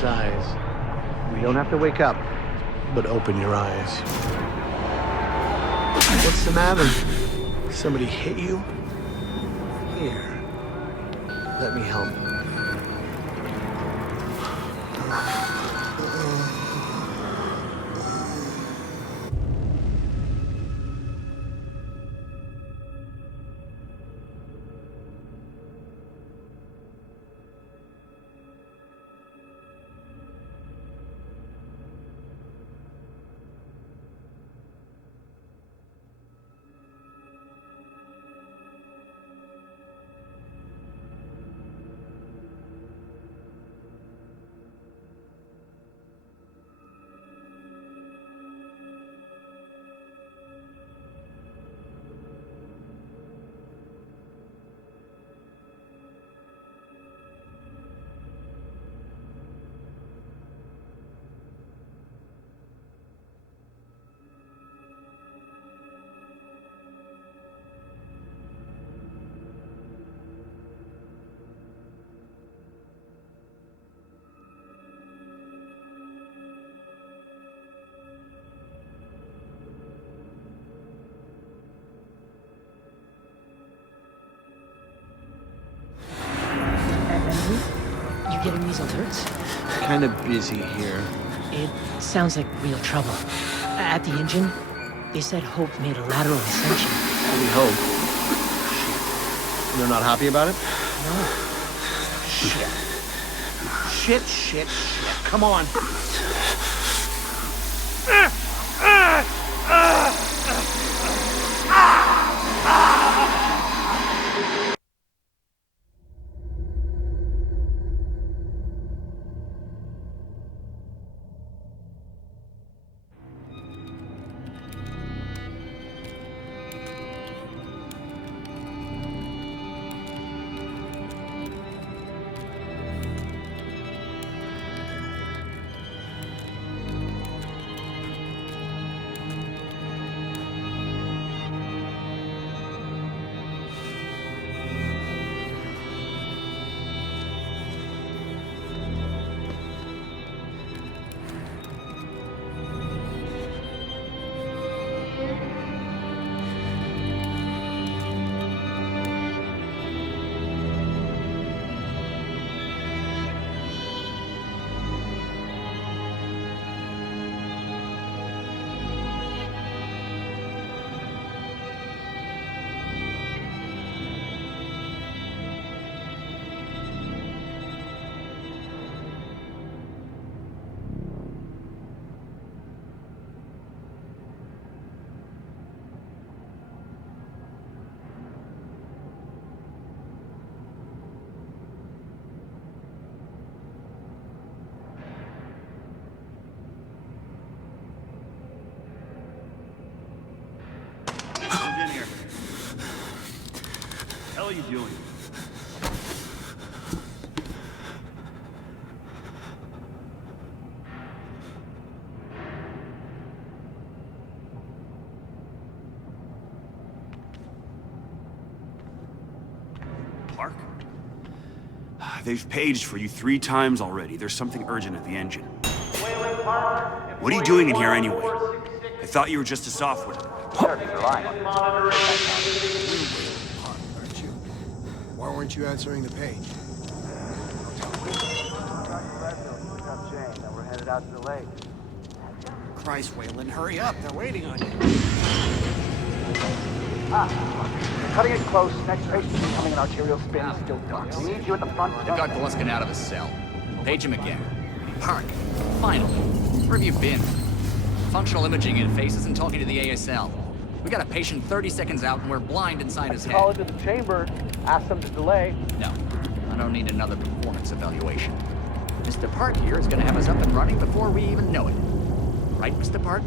close eyes. You don't have to wake up. But open your eyes. What's the matter? Somebody hit you? Here. Let me help. You getting these alerts? Kind of busy here. It sounds like real trouble. At the engine, they said Hope made a lateral ascension. We hope. They're not happy about it? No. Shit. Come on. What are you doing? Park? They've paged for you 3 times already. There's something urgent at the engine. What are you doing in here anyway? I thought you were just a software. Why weren't you answering the page? We're headed out to the lake. Christ, Wayland, hurry up. They're waiting on you. Cutting it close. Next patient becoming an arterial spin. Still dark. We need you at the front. They've got Gluskin out of his cell. Page him again. Park, finally. Where have you been? Functional imaging interface isn't talking to the ASL. We got a patient 30 seconds out and we're blind inside his head. Call into the chamber. Ask them to delay. No, I don't need another performance evaluation. Mr. Park here is gonna have us up and running before we even know it. Right, Mr. Park?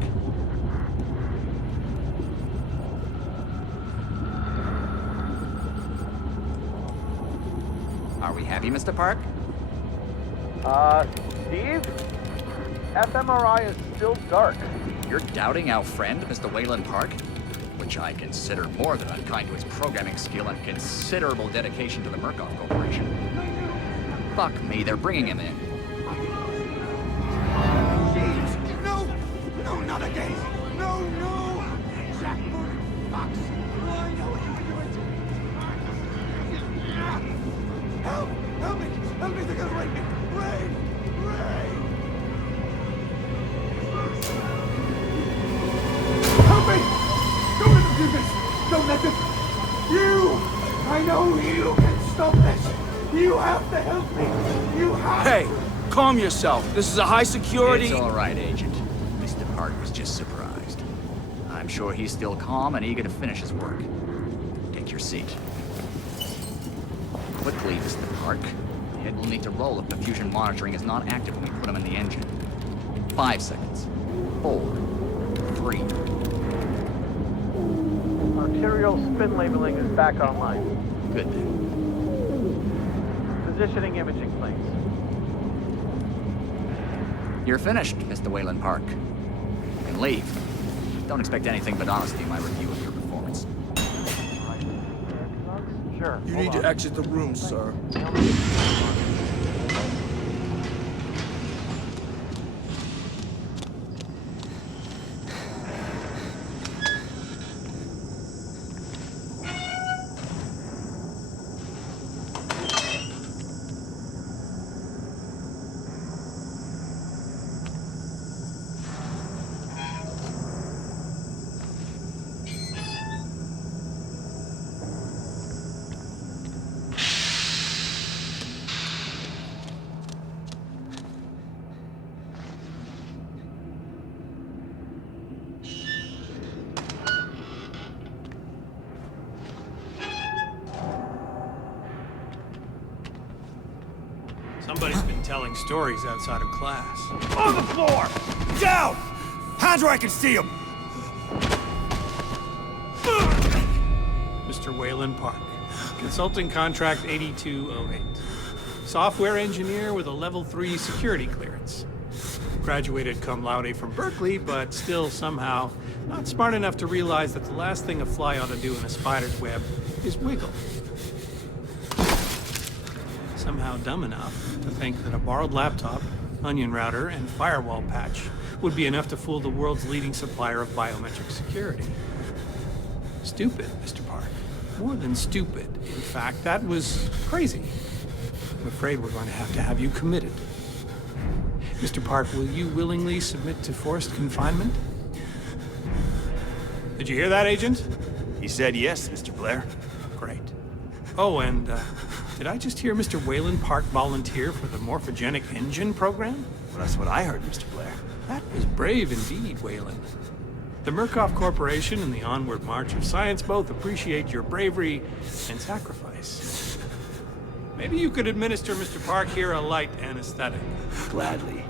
Are we happy, Mr. Park? Steve? fMRI is still dark. You're doubting our friend, Mr. Wayland Park? Which I consider more than unkind to his programming skill and considerable dedication to the Murkoff Corporation. Fuck me, they're bringing him in. okay. No, no! Jackboot, Fox. Oh, I know what you're doing. Help! Help me! Help me! They're gonna rape me! Ray! Ray! Help me! Don't let them do this! Don't let them... You! I know you can stop this! You have to help me! You have Hey, calm yourself. This is a high security... It's all right, Agent. Mr. Park was just surprised. I'm sure he's still calm and eager to finish his work. Take your seat. Quickly, Mr. Park. The head will need to roll if the fusion monitoring is not active when we put him in the engine. 5 seconds. 4. 3. Arterial spin labeling is back online. Good then. Positioning imaging, please. You're finished, Mr. Wayland Park. You can leave. Don't expect anything but honesty in my review of your performance. Sure. You need to exit the room, sir. Somebody's been telling stories outside of class. On the floor! Down! Hands where I can see him! Mr. Wayland Park, Consulting Contract 8208. Software engineer with a level 3 security clearance. Graduated cum laude from Berkeley, but still somehow not smart enough to realize that the last thing a fly ought to do in a spider's web is wiggle. Somehow dumb enough to think that a borrowed laptop, onion router, and firewall patch would be enough to fool the world's leading supplier of biometric security. Stupid, Mr. Park. More than stupid. In fact, that was crazy. I'm afraid we're going to have you committed. Mr. Park, will you willingly submit to forced confinement? Did you hear that, Agent? He said yes, Mr. Blair. Great. Oh, and did I just hear Mr. Wayland Park volunteer for the morphogenic engine program? Well, that's what I heard, Mr. Blair. That was brave indeed, Wayland. The Murkoff Corporation and the Onward March of Science both appreciate your bravery and sacrifice. Maybe you could administer Mr. Park here a light anesthetic. Gladly.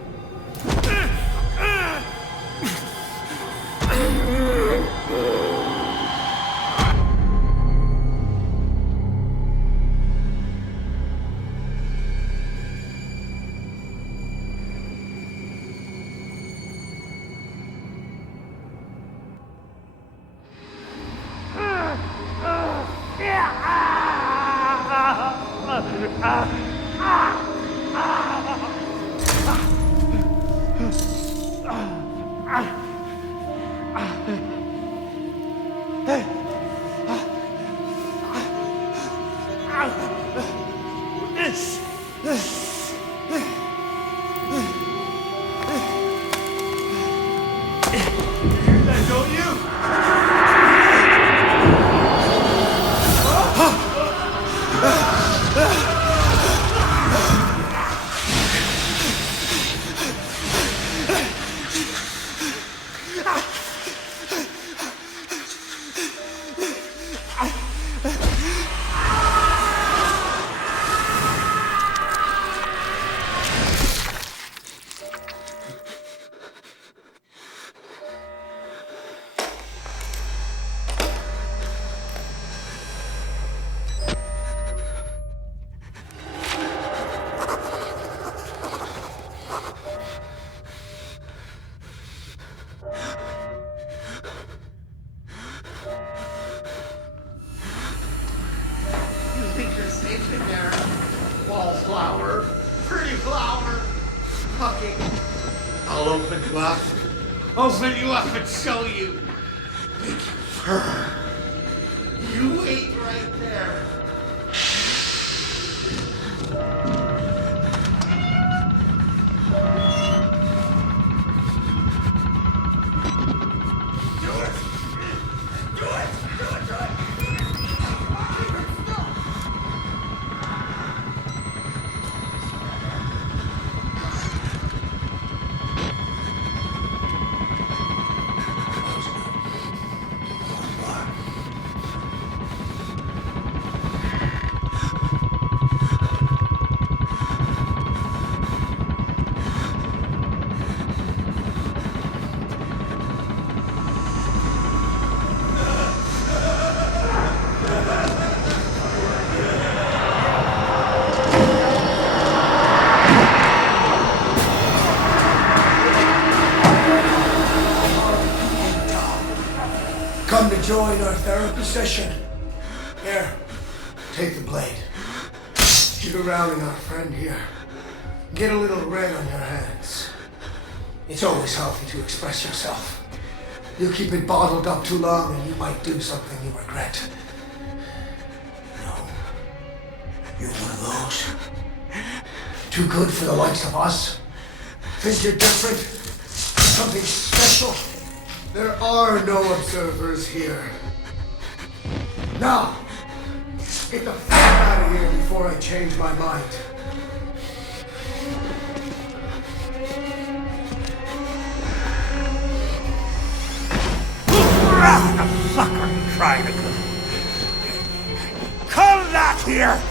Wallflower, pretty flower, fucking, I'll open glass, Open you up and show you. You wait right there. Come to join our therapy session. Here, take the blade. Shoot around our friend here. Get a little red on your hands. It's always healthy to express yourself. You keep it bottled up too long and you might do something you regret. No. You're one of those. Too good for the likes of us. Think you're different? Something special? There are no observers here. Now, get the fuck out of here before I change my mind. What the fuck are you trying to do? Come back here!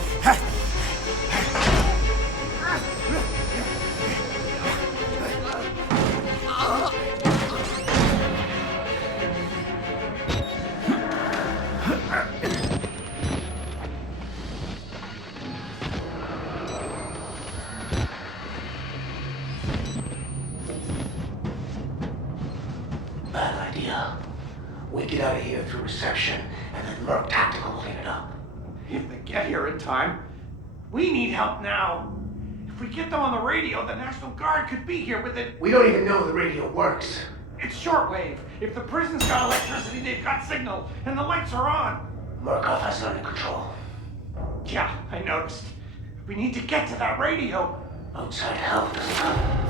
Bad idea. We get out of here through reception, and then Merc Tactical will clean it up. If they get here in time, we need help now. If we get them on the radio, the National Guard could be here with it. We don't even know the radio works. It's shortwave. If the prison's got electricity, they've got signal, and the lights are on. Murkoff has it under control. Yeah, I noticed. We need to get to that radio. Outside help doesn't come.